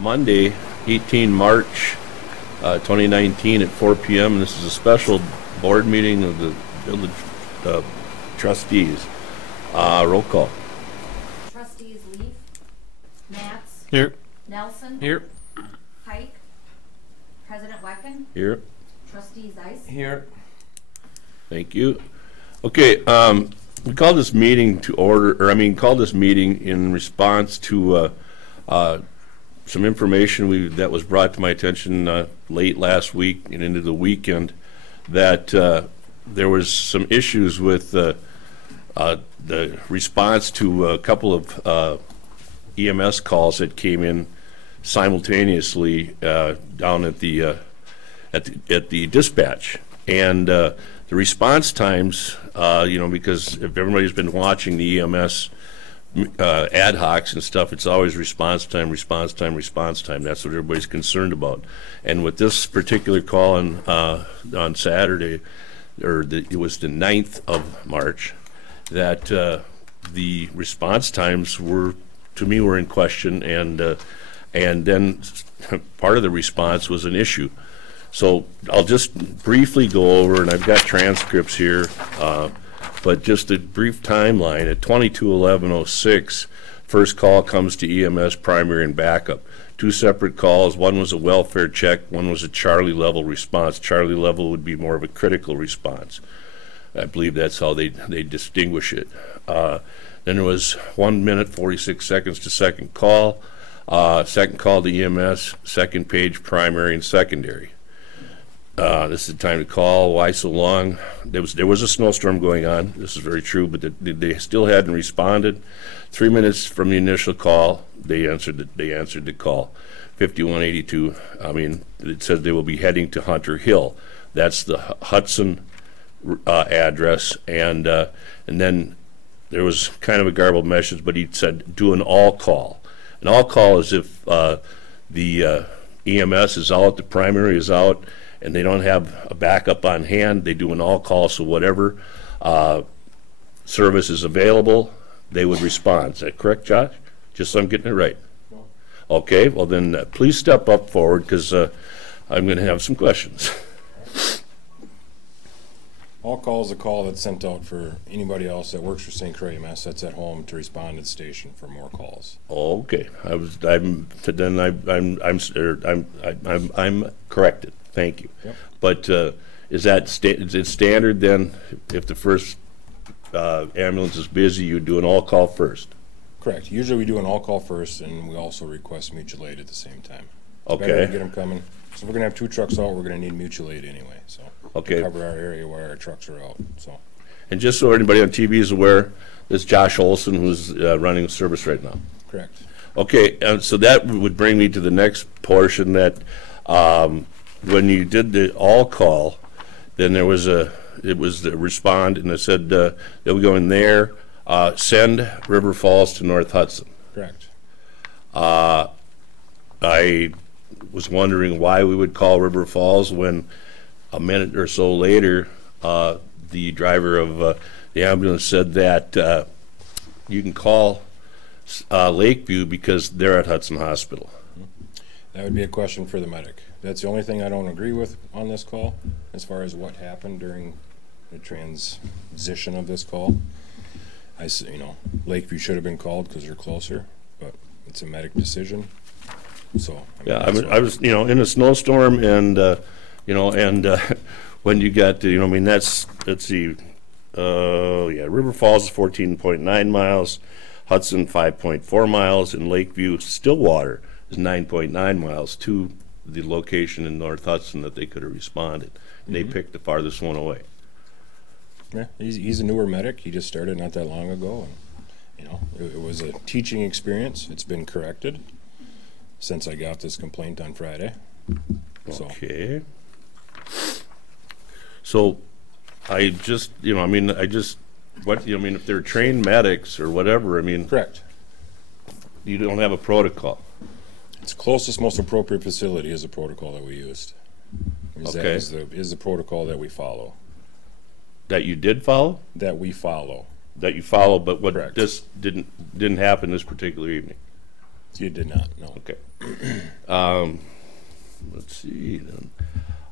Monday, 18 March 2019 at 4 p.m. And this is a special board meeting of the village trustees. Roll call. Trustees Leaf, Matz, Here. Nelson, Here. Pike, President Wecken, Here. Trustee Zeiss. Here. Thank you. Okay, we called this meeting to order, called this meeting in response to some information that was brought to my attention late last week and into the weekend, that there was some issues with the response to a couple of EMS calls that came in simultaneously down at the dispatch, and the response times, because if everybody's been watching the EMS ad hocs and stuff, it's always response time, response time, response time. That's what everybody's concerned about. And with this particular call on Saturday, it was the 9th of March, that the response times were in question, and then part of the response was an issue. So I'll just briefly go over, and I've got transcripts here, but just a brief timeline. At 22:11:06, first call comes to EMS primary and backup. Two separate calls. One was a welfare check. One was a Charlie level response. Charlie level would be more of a critical response. I believe that's how they distinguish it. Then there was 1 minute 46 seconds to second call. Second call to EMS, second page primary and secondary. This is the time to call. Why so long? There was a snowstorm going on. This is very true, but they still hadn't responded. 3 minutes from the initial call, they answered the call. 5182. It says they will be heading to Hunter Hill. That's the Hudson address, and then there was kind of a garbled message, but he said do an all call. An all call is if the EMS is out, the primary is out, and they don't have a backup on hand. They do an all call, so whatever service is available, they would respond. Is that correct, Josh? Just so I'm getting it right. No. Okay, well then please step up forward, because I'm going to have some questions. All call is a call that's sent out for anybody else that works for St. Croix EMS that's at home to respond to the station for more calls. Okay, I'm corrected. Thank you. Yep. But is it standard then, if the first ambulance is busy, you do an all call first? Correct. Usually we do an all call first, and we also request mutual aid at the same time. It's Okay. better to get them coming. So if we're going to have 2 trucks out, we're going to need mutual aid anyway. So Okay. to cover our area where our trucks are out. So. And just so anybody on TV is aware, this is Josh Olson, who's running the service right now. Correct. Okay, So that would bring me to the next portion, that when you did the all call, then it was the respond, and it said they'll be going there, send River Falls to North Hudson. correct. I was wondering why we would call River Falls when a minute or so later the driver of the ambulance said that you can call Lakeview because they're at Hudson Hospital. That would be a question for the medic. That's the only thing I don't agree with on this call, as far as what happened during the transition of this call. Lakeview should have been called because they're closer, but it's a medic decision. So I was in a snowstorm, and when you got to let's see, River Falls is 14.9 miles, Hudson 5.4 miles, and Lakeview Stillwater is 9.9 miles to the location in North Hudson that they could have responded. And they picked the farthest one away. Yeah, he's a newer medic. He just started not that long ago, and it was a teaching experience. It's been corrected since I got this complaint on Friday. Okay. So I just, if they're trained medics or whatever, Correct. you don't have a protocol. It's closest, most appropriate facility is the protocol that we used. Okay. Is the protocol that we follow. That you did follow? That we follow. That you follow, but what Correct. this didn't happen this particular evening. You did not, no. Okay. Let's see then.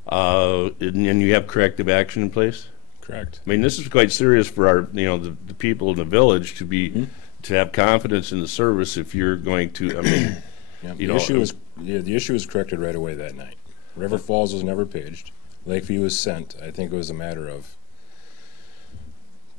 And you have corrective action in place? Correct. I mean, this is quite serious for our, the people in the village to be, to have confidence in the service if you're going to, I mean, Yeah, you the know, issue was, the issue was corrected right away that night. River Falls was never paged. Lakeview was sent. I think it was a matter of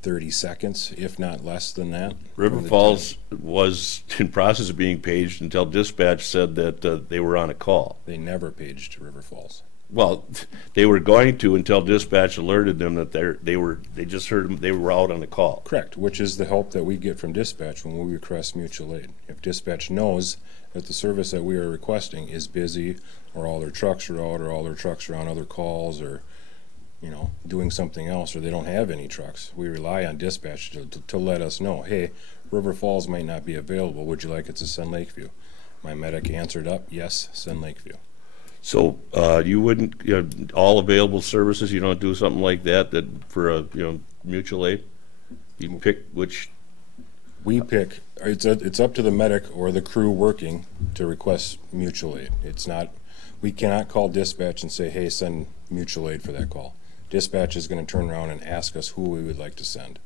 30 seconds, if not less than that. River from the Falls was in process of being paged until dispatch said that they were on a call. They never paged River Falls. Well, they were going to until dispatch alerted them that they just heard them, they were out on a call. Correct, which is the help that we get from dispatch when we request mutual aid. If dispatch knows that the service that we are requesting is busy, or all their trucks are out, or all their trucks are on other calls, or doing something else, or they don't have any trucks, we rely on dispatch to let us know, hey, River Falls might not be available. Would you like it to send Lakeview? My medic answered up, yes, send Lakeview. So you wouldn't, all available services, you don't do something like that for a, mutual aid? You pick which? We pick, it's up to the medic or the crew working to request mutual aid. It's not, we cannot call dispatch and say, hey, send mutual aid for that call. Dispatch is going to turn around and ask us who we would like to send.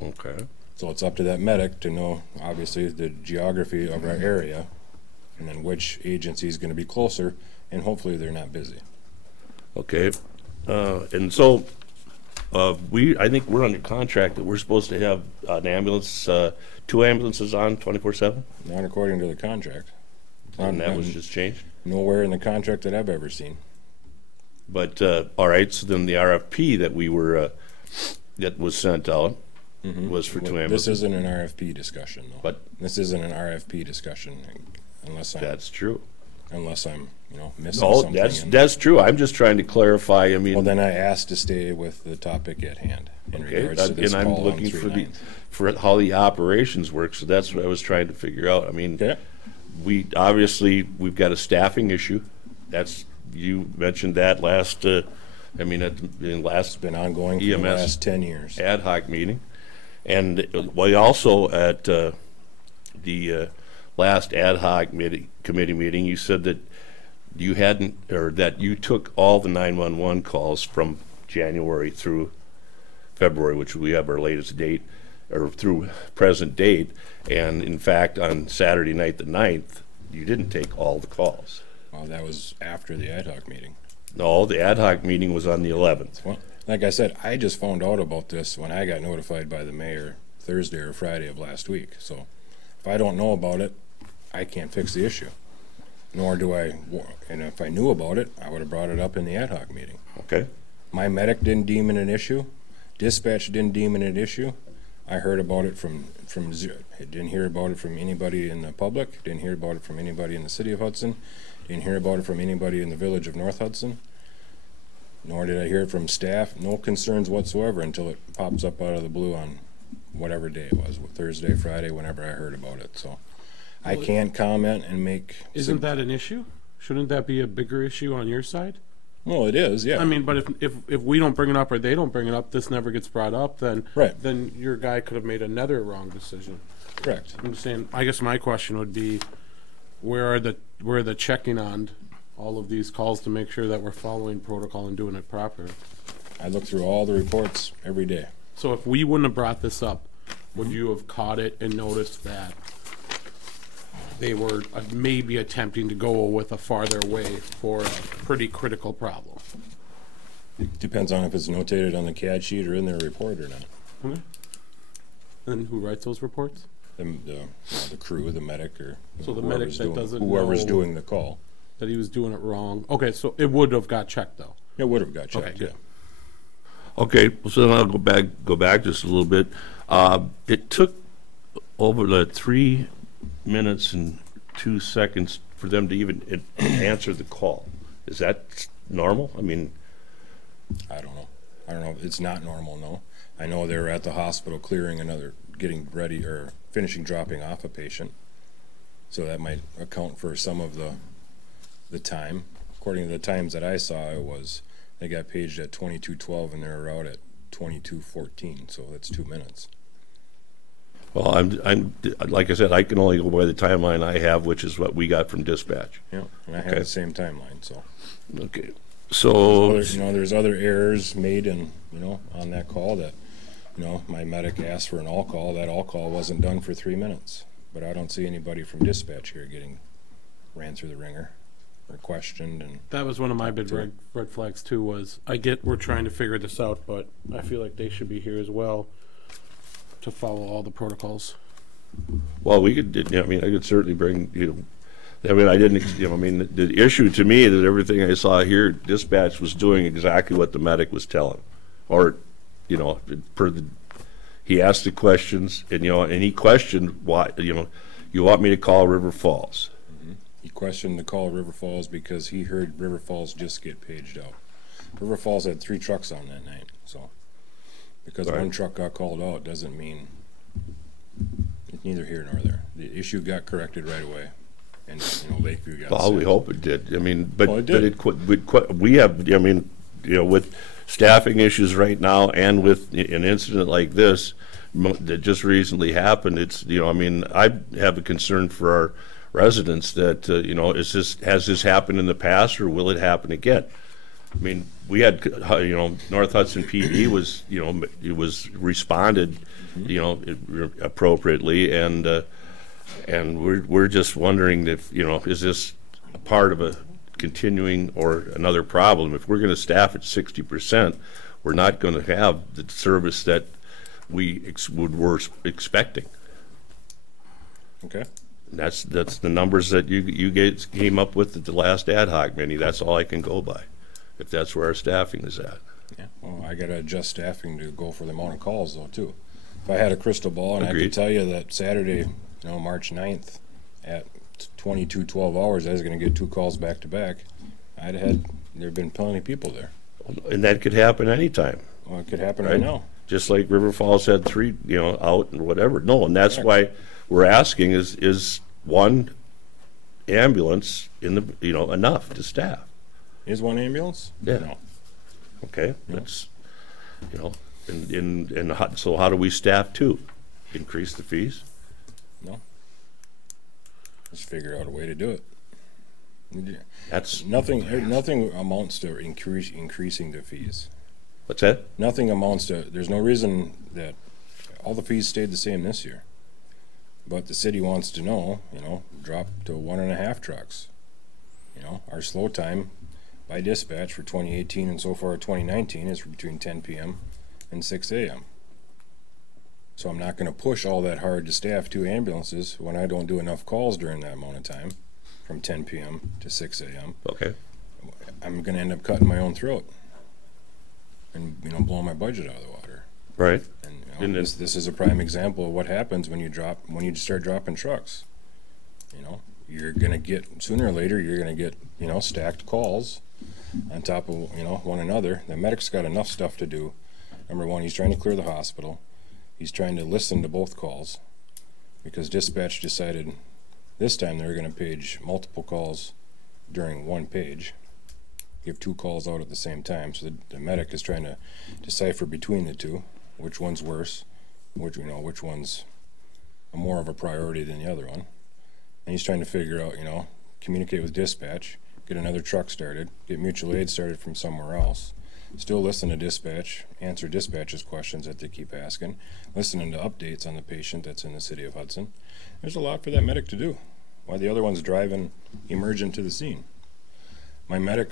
Okay. So it's up to that medic to know, obviously, the geography of our area, and then which agency is going to be closer, and hopefully they're not busy. Okay. And so I think we're under contract that we're supposed to have an ambulance, 2 ambulances on 24/7? Not according to the contract. And that was just changed? Nowhere in the contract that I've ever seen. But, all right, so then the RFP that we were, that was sent out was for 2 ambulances? This isn't an RFP discussion, though. But This isn't an RFP discussion, unless I'm, that's true. missing No, something. that's true. I'm just trying to clarify, I mean. Well, then I asked to stay with the topic at hand in Okay, regards to this and I'm call on looking for 3-9. for how the operations work, so that's what I was trying to figure out. I mean, Okay. we've got a staffing issue. You mentioned that last, in last It's been ongoing for the EMS last 10 years. ad hoc meeting. And we also, at the last ad hoc committee meeting, you said that you hadn't, or that you took all the 911 calls from January through February, which we have our latest date, or through present date. And in fact, on Saturday night, the 9th, you didn't take all the calls. Well, that was after the ad hoc meeting. No, the ad hoc meeting was on the 11th. Well, like I said, I just found out about this when I got notified by the mayor Thursday or Friday of last week. So if I don't know about it, I can't fix the issue. Nor do I, and if I knew about it, I would have brought it up in the ad hoc meeting. Okay. My medic didn't deem it an issue. Dispatch didn't deem it an issue. I heard about it from zero. I didn't hear about it from anybody in the public. Didn't hear about it from anybody in the city of Hudson. Didn't hear about it from anybody in the village of North Hudson. Nor did I hear it from staff. No concerns whatsoever until it pops up out of the blue on whatever day it was, Thursday, Friday, whenever I heard about it. So I can't comment and make. Isn't that an issue? Shouldn't that be a bigger issue on your side? Well, it is, yeah. I mean, but if we don't bring it up or they don't bring it up, this never gets brought up, then Right. then your guy could have made another wrong decision. Correct. I'm just saying. I guess my question would be, where are the checking on all of these calls to make sure that we're following protocol and doing it proper? I look through all the reports every day. So if we wouldn't have brought this up, would you have caught it and noticed that they were maybe attempting to go with a farther way for a pretty critical problem? It depends on if it's notated on the CAD sheet or in their report or not. Okay. And who writes those reports? The crew, the medic, or So the medic that doesn't whoever's know- doing the call. That he was doing it wrong. Okay, so it would have got checked though. It would have got checked. Okay, good. Okay, so then I'll go back just a little bit. It took over the 3 minutes and 2 seconds for them to even answer the call. Is that normal? I mean, I don't know. I don't know. It's not normal, no. I know they were at the hospital getting ready or finishing dropping off a patient. So that might account for some of the time. According to the times that I saw, they got paged at 22:12 and they were out at 22:14. So that's 2 minutes. Well, like I said, I can only go by the timeline I have, which is what we got from dispatch. Yeah, and I have Okay. the same timeline, so. Okay, so, There's other errors made in, on that call that, my medic asked for an all-call. That all-call wasn't done for 3 minutes. But I don't see anybody from dispatch here getting ran through the ringer or questioned and. That was one of my big red flags too, was I get we're trying to figure this out, but I feel like they should be here as well to follow all the protocols. well, we could, I mean, I could certainly bring, I mean, I didn't, I mean, the issue to me that everything I saw here, dispatch was doing exactly what the medic was telling. Or, per the, he asked the questions and, and he questioned why, you want me to call River Falls. He questioned the call of River Falls because he heard River Falls just get paged out. River Falls had 3 trucks on that night, so because Right. one truck got called out doesn't mean it's neither here nor there. The issue got corrected right away, and Lakeview got. Well, we sent. hope it did. I mean, but, Well, it but did. we have, I mean, with staffing issues right now and with an incident like this that just recently happened, it's, I mean, I have a concern for our residents that, has this happened in the past or will it happen again? I mean, we had, North Hudson PD was, it was responded, appropriately, and we're just wondering if, is this a part of a continuing or another problem? If we're going to staff at 60%, we're not going to have the service that we were expecting. Okay. And that's the numbers that you came up with at the last ad hoc meeting. That's all I can go by, if that's where our staffing is at. Yeah. Well, I got to adjust staffing to go for the amount of calls though too. If I had a crystal ball and I Agreed. could tell you that Saturday, March 9th at 12 hours, I was going to get 2 calls back to back, there'd been plenty of people there. And that could happen anytime. Well, it could happen right Right. now. Just like River Falls had 3, out and whatever. No, and that's why we're asking is one ambulance in the, enough to staff? Is one ambulance? Yeah. No. Okay, that's, so how do we staff 2? Increase the fees? No. Just figure out a way to do it. That's, Nothing amounts to increasing the fees. what's that? Nothing amounts to, there's no reason that all the fees stayed the same this year. But the city wants to know, drop to 1.5 trucks. Our slow time by dispatch for 2018 and so far 2019 is between 10 p.m. and 6 a.m. So I'm not going to push all that hard to staff 2 ambulances when I don't do enough calls during that amount of time, from 10 p.m. to 6 a.m. Okay, I'm going to end up cutting my own throat and blowing my budget out of the water. right. And this is a prime example of what happens when you start dropping trucks. You're gonna get, sooner or later you're gonna get stacked calls on top of one another. The medic's got enough stuff to do. Number one, he's trying to clear the hospital. He's trying to listen to both calls because dispatch decided this time they were gonna page multiple calls during one page. Give 2 calls out at the same time. So the medic is trying to decipher between the 2. Which one's worse, which one's more of a priority than the other one. And he's trying to figure out, communicate with dispatch, get another truck started, get mutual aid started from somewhere else, still listen to dispatch, answer dispatch's questions that they keep asking, listening to updates on the patient that's in the city of Hudson. There's a lot for that medic to do, while the other one's driving emergent to the scene. My medic,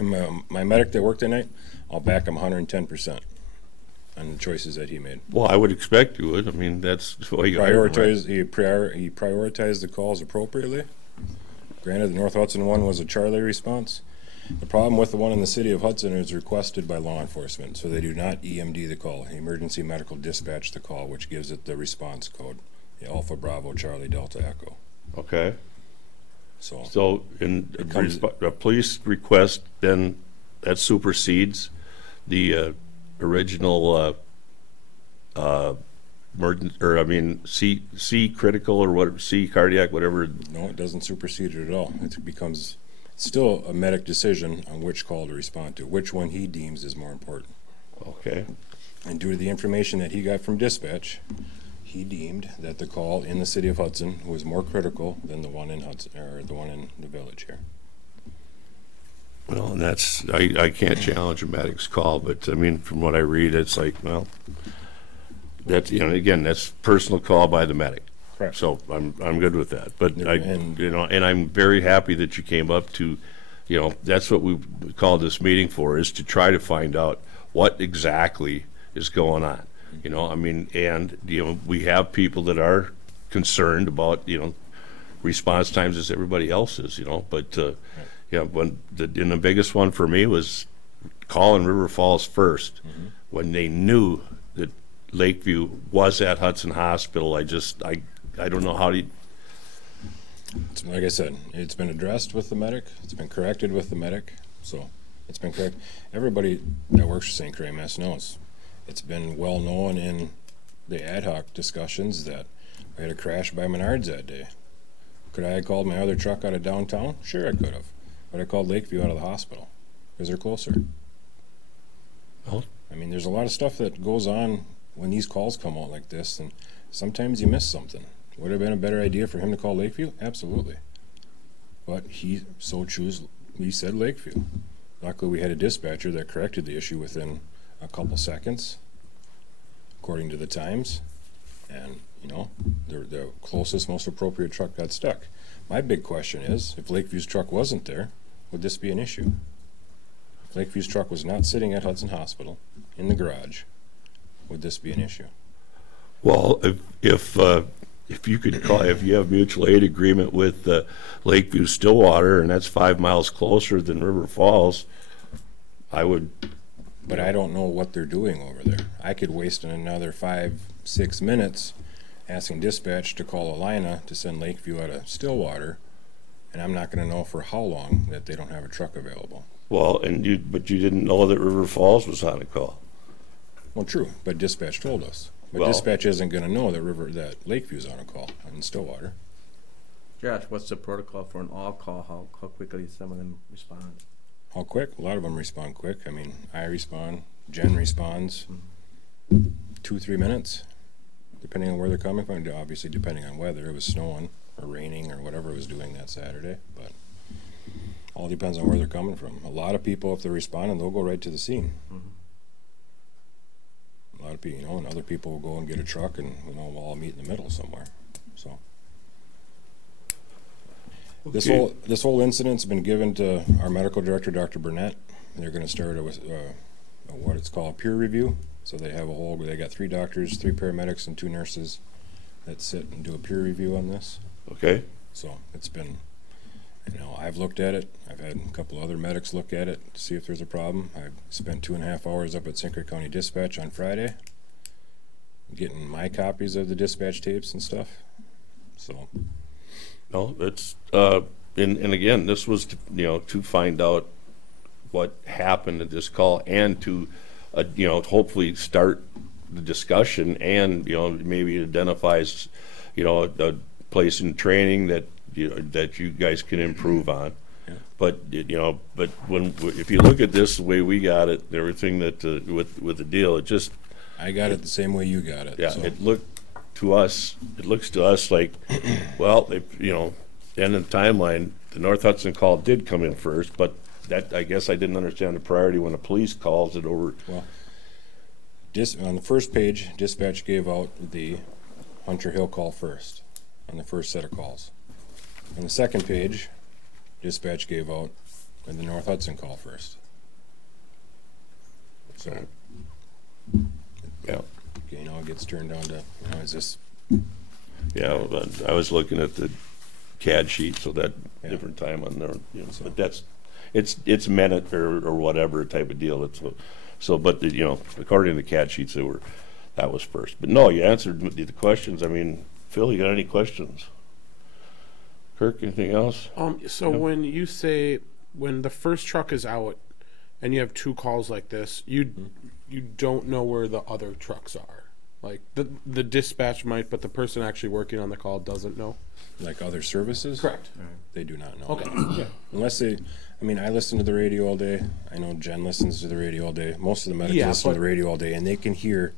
my medic that worked that night, I'll back him 110%. On the choices that he made. Well, I would expect you would. I mean, that's what you hire them, right? He prioritized the calls appropriately. Granted, the North Hudson one was a Charlie response. The problem with the one in the city of Hudson is requested by law enforcement, so they do not EMD the call, emergency medical dispatch the call, which gives it the response code, the Alpha Bravo Charlie Delta Echo. Okay. So in comes- a police request, then that supersedes the original emergent, or I mean, C critical or what, C cardiac, whatever. no, it doesn't supersede it at all. It becomes still a medic decision on which call to respond to, which one he deems is more important. Okay. And due to the information that he got from dispatch, he deemed that the call in the city of Hudson was more critical than the one in Hudson, or the one in the village here. Well, and that's, I can't challenge a medic's call, but I mean, from what I read, it's like, well, that's, you know, again, that's personal call by the medic. Correct. So I'm good with that. But And- you know, and I'm very happy that you came up to, you know, that's what we called this meeting for, is to try to find out what exactly is going on. You know, I mean, and, you know, we have people that are concerned about, you know, response times as everybody else is, you know, but, yeah, and the biggest one for me was calling River Falls first. When they knew that Lakeview was at Hudson Hospital, I don't know how to. Like I said, it's been addressed with the medic, it's been corrected with the medic, so it's been correct. Everybody that works for St. Clair EMS knows. It's been well known in the ad hoc discussions that we had a crash by Menards that day. Could I have called my other truck out of downtown? Sure I could have. But I called Lakeview out of the hospital because they're closer. Well, I mean, there's a lot of stuff that goes on when these calls come out like this, and sometimes you miss something. Would it have been a better idea for him to call Lakeview? Absolutely. But he said Lakeview. Luckily, we had a dispatcher that corrected the issue within a couple seconds, according to the times. And, you know, the closest, most appropriate truck got stuck. My big question is, if Lakeview's truck wasn't there, would this be an issue? If Lakeview's truck was not sitting at Hudson Hospital in the garage, would this be an issue? well, if you could call, if you have mutual aid agreement with Lakeview Stillwater, and that's 5 miles closer than River Falls, I would. But I don't know what they're doing over there. I could waste another 5-6 minutes asking dispatch to call Alina to send Lakeview out of Stillwater, and I'm not going to know for how long that they don't have a truck available. Well, but you didn't know that River Falls was on a call. Well, true, but dispatch told us. But Well- dispatch isn't going to know that Lakeview's on a call in Stillwater. Josh, what's the protocol for an all call? How quickly some of them respond? How quick? A lot of them respond quick. I mean, I respond, Jen responds, 2-3 minutes, depending on where they're coming from. Obviously, depending on weather. It was snowing or raining or whatever it was doing that Saturday, but all depends on where they're coming from. A lot of people, if they're responding, they'll go right to the scene. A lot of people, you know, and other people will go and get a truck, and you know, we'll all meet in the middle somewhere. So this whole incident's been given to our medical director, Dr. Burnett. They're going to start what it's called a peer review. So they have they got 3 doctors, 3 paramedics, and 2 nurses that sit and do a peer review on this. Okay. So it's been, you know, I've looked at it. I've had a couple other medics look at it to see if there's a problem. I've spent 2.5 hours up at St. Clair County Dispatch on Friday getting my copies of the dispatch tapes and stuff. So No, it's and again, this was to find out what happened at this call, and to hopefully start the discussion, and maybe identifies a place in training that that you guys can improve on. Yeah. But if you look at this the way we got it, everything that with the deal, it just, I got it the same way you got it. yeah, So. it looks to us like, well, end of the timeline, the North Hudson call did come in first, but that, I guess I didn't understand the priority when the police calls it over. Well, on the first page, dispatch gave out the Hunter Hill call first on the first set of calls. On the second page, dispatch gave out the North Hudson call first. So, Yeah. it gets turned down to, is this, Yeah, but I was looking at the CAD sheet, so that Yeah. different time on there, So- but it's minute or whatever type of deal. But according to the CAD sheets, that was first. But no, you answered the questions. I mean, Phil, you got any questions? Kirk, anything else? So when you say, when the first truck is out and you have 2 calls like this, you don't know where the other trucks are. Like the dispatch might, but the person actually working on the call doesn't know. like other services? Correct. They do not know. Okay. Yeah. Unless I listen to the radio all day. I know Jen listens to the radio all day. Most of the medics listen to the radio all day, and they can hear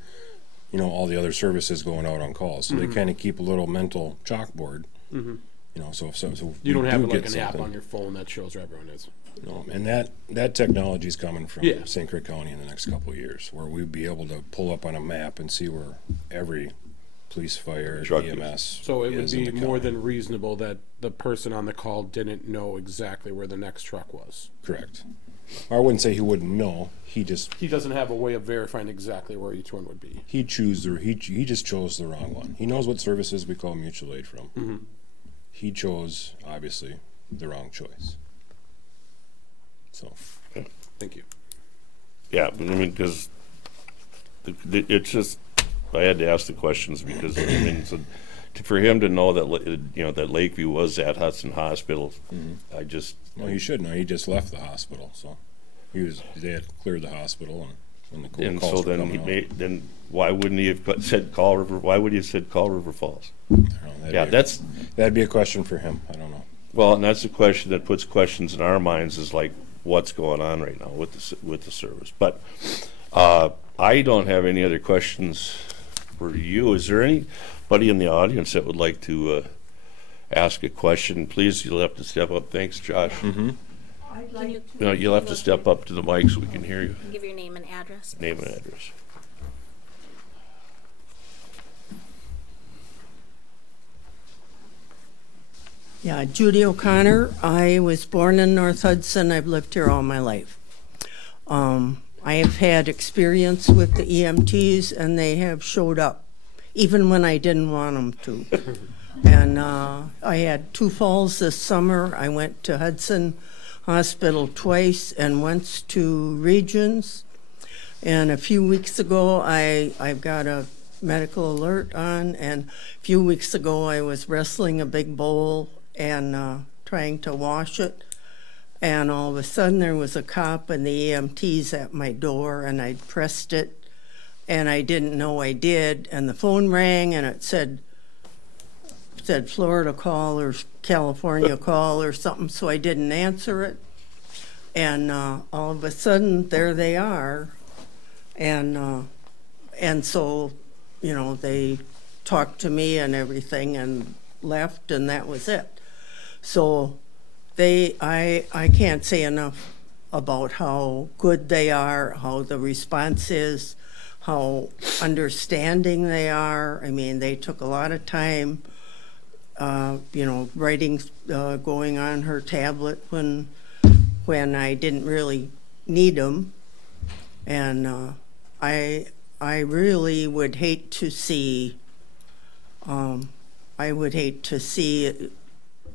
you know, all the other services going out on calls. So they kind of keep a little mental chalkboard. You know, so You don't we have do like get an app something, on your phone that shows where everyone is. no, and that technology is coming from Yeah. St. Clair County in the next couple of years, where we'd be able to pull up on a map and see where every police, fire, Truck is. EMS So it would is in be the more county. than reasonable that the person on the call didn't know exactly where the next truck was. Correct. I wouldn't say he wouldn't know. He He doesn't have a way of verifying exactly where each one would be. he just chose the wrong one. He knows what services we call mutual aid from. He chose obviously the wrong choice. So Thank you. Yeah, I mean, because it's just, I had to ask the questions because, I mean, so for him to know that, you know, that Lakeview was at Hudson Hospital, I just, well, he should know. He just left the hospital, so they had cleared the hospital and the and calls so were then he coming out. then why wouldn't he have said Call River, why would he have said Call River Falls? I don't know, Yeah, that'd be a question for him. I don't know. well, and that's the question that puts questions in our minds is like, what's going on right now with the service? But I don't have any other questions for you. Is there anybody in the audience that would like to ask a question? Please, you'll have to step up. Thanks, Josh. Can you No, you'll have to step up to the mic so we can hear you. give your name and address? Name and address. Yeah, Judy O'Connor. I was born in North Hudson. I've lived here all my life. I have had experience with the EMTs, and they have showed up, even when I didn't want them to. And I had 2 falls this summer. I went to Hudson Hospital twice and once to Regions. And a few weeks ago, I've got a medical alert on, and a few weeks ago I was wrestling a big bowl and trying to wash it, and all of a sudden there was a cop and the EMTs at my door, and I pressed it and I didn't know I did, and the phone rang and it said Florida call or California call or something, so I didn't answer it, and all of a sudden there they are, and so, you know, they talked to me and everything and left, and that was it. So I can't say enough about how good they are, how the response is, how understanding they are. I mean, they took a lot of time, you know, writing, going on her tablet when I didn't really need them. And I really would hate to see,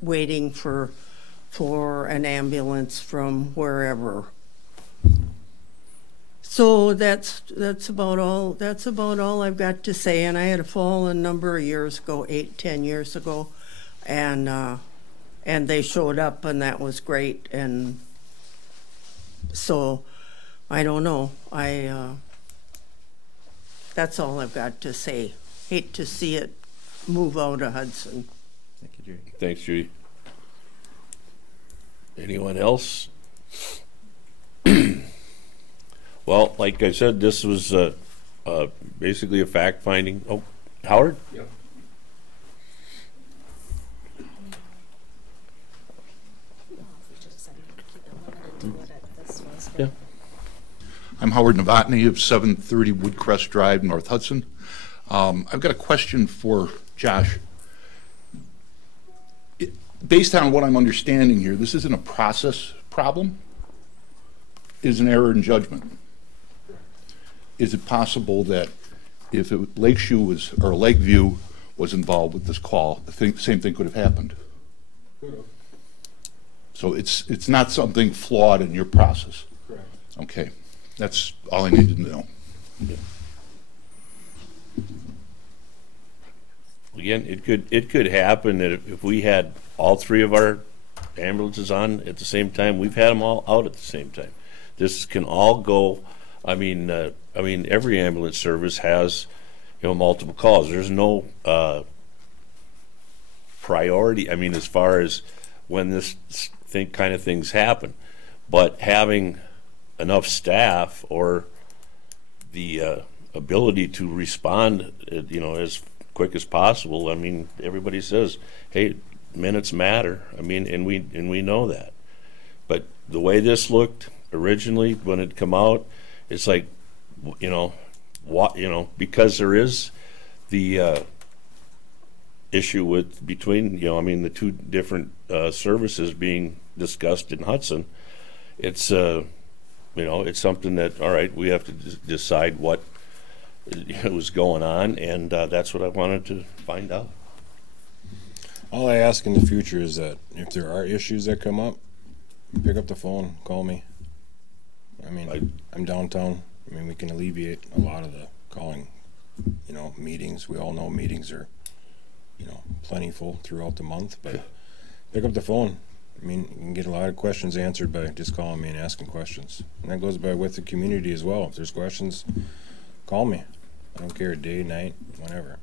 waiting for an ambulance from wherever. So that's about all. That's about all I've got to say. And I had a fall a number of years ago, 8-10 years ago, and they showed up, and that was great. And so I don't know. That's all I've got to say. Hate to see it move out of Hudson. Thank you, Judy. Thanks, Judy. Anyone else? Well, like I said, this was basically a fact finding. Oh, Howard? Yep. Yeah. I'm Howard Novotny of 730 Woodcrest Drive, North Hudson. I've got a question for Josh. Based on what I'm understanding here, this isn't a process problem. It's an error in judgment. Is it possible that if Lakeview was involved with this call, the same thing could have happened? Could have. So it's not something flawed in your process? Correct. Okay, that's all I needed to know. Again, it could happen that if we had all 3 of our ambulances on at the same time, we've had them all out at the same time. This can all go. I mean, every ambulance service has, you know, multiple calls. There's no priority. I mean, as far as when this kind of things happen, but having enough staff or the ability to respond, you know, as quick as possible. I mean, everybody says, hey, minutes matter. I mean, and we know that. But the way this looked originally when it come out, it's like, you know, because there is the issue with between, you know, I mean, the two different services being discussed in Hudson. It's you know, it's something that, all right, we have to decide what was going on, and that's what I wanted to find out. All I ask in the future is that if there are issues that come up, pick up the phone, call me. I mean, I'm downtown. I mean, we can alleviate a lot of the calling, you know, meetings. We all know meetings are, you know, plentiful throughout the month, but pick up the phone. I mean, you can get a lot of questions answered by just calling me and asking questions. And that goes by with the community as well. If there's questions, call me. I don't care, day, night, whenever.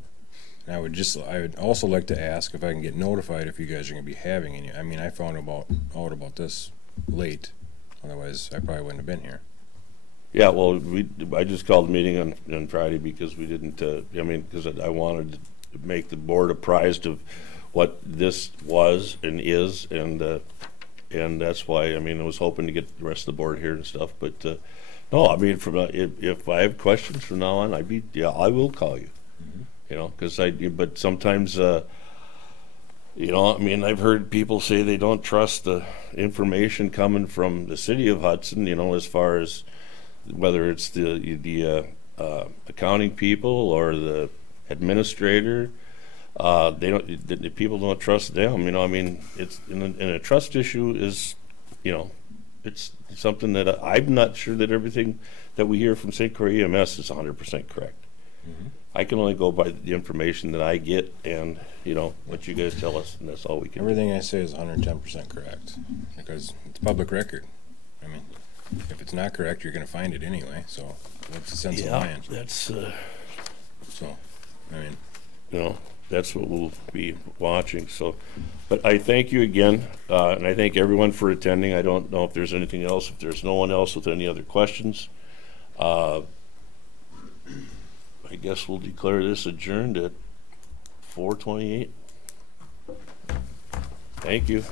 And I would also like to ask if I can get notified if you guys are going to be having any. I mean, I found out about this late. Otherwise, I probably wouldn't have been here. Yeah, well, I just called the meeting on Friday because we didn't, I mean, because I wanted to make the board apprised of what this was and is, and that's why, I mean, I was hoping to get the rest of the board here and stuff, but no, I mean, if I have questions from now on, I will call you, you know, but sometimes, you know, I mean, I've heard people say they don't trust the information coming from the city of Hudson, you know, as far as whether it's the accounting people or the administrator. The people don't trust them, you know. I mean, it's and a trust issue is, you know, it's something that I'm not sure that everything that we hear from St. Croix EMS is 100% correct. I can only go by the information that I get and, you know, what you guys tell us, and that's all we can do. Everything I say is 110% correct because it's public record. I mean, if it's not correct, you're going to find it anyway. So what's the sense of lying? That's So, I mean, you know, that's what we'll be watching. So, but I thank you again, and I thank everyone for attending. I don't know if there's anything else. If there's no one else with any other questions, I guess we'll declare this adjourned at 4:28. Thank you.